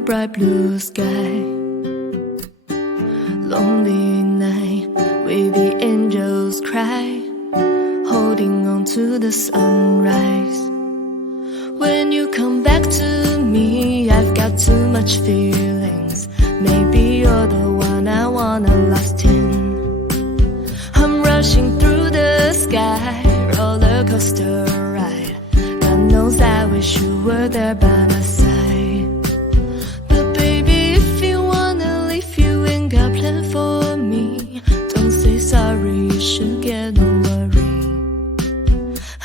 your bright blue sky. Lonely night where the angels cry, holding on to the sunrise. When you come back to me, I've got too much feelings. Maybe you're the one I wanna lost in. I'm rushing through the sky, roller coaster ride. God knows I wish you were there by my side. But baby, if you wanna leave, you ain't got plan for me. Don't say sorry, you should get no worry.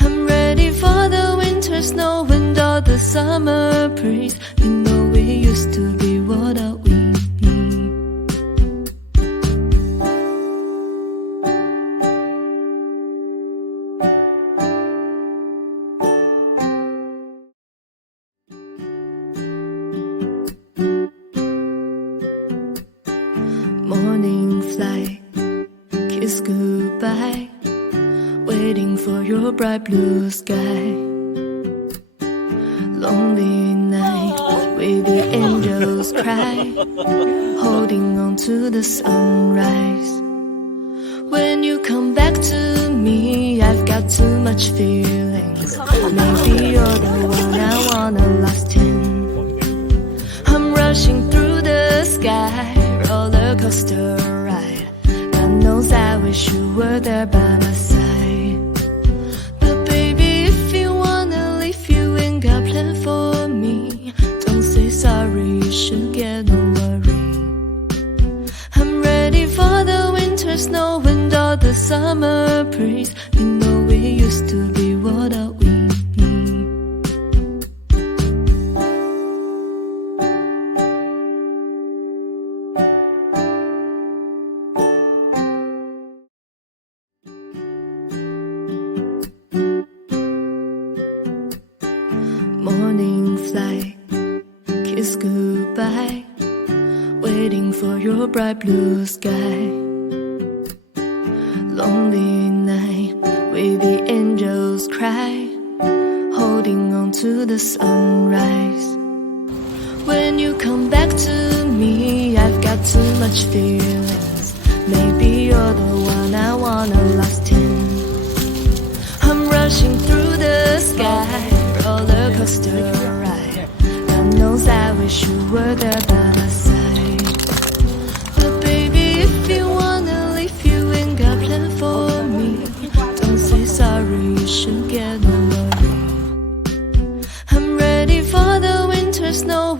I'm ready for the winter snow and all the summer breeze. You know we used to be what are we? Morning flight, kiss goodbye, waiting for your bright blue sky. Lonely night where the angels cry, holding on to the sunrise. When you come back to me, I've got too much feelings. Maybe you're the one I wanna lost in. I'm rushing through the sky, roller coaster ride. God knows I wish you were there by my side. But baby, if you wanna leave, you ain't got plan for me. Don't say sorry, you should get no worry. I'm ready for the winter snow and all the summer breeze. You know we used to be what are we? Morning flight, kiss goodbye, waiting for your bright blue sky. Lonely night where the angels cry, holding on to the sunrise. When you come back to me, I've got too much feelings. Maybe you're the one I wanna lost in. I'm rushing through the sky, roller coaster ride. God knows I wish you were there by my side. But baby, if you wanna leave, you ain't got plan for me. Don't say sorry, you should get no worry. I'm ready for the winter snow.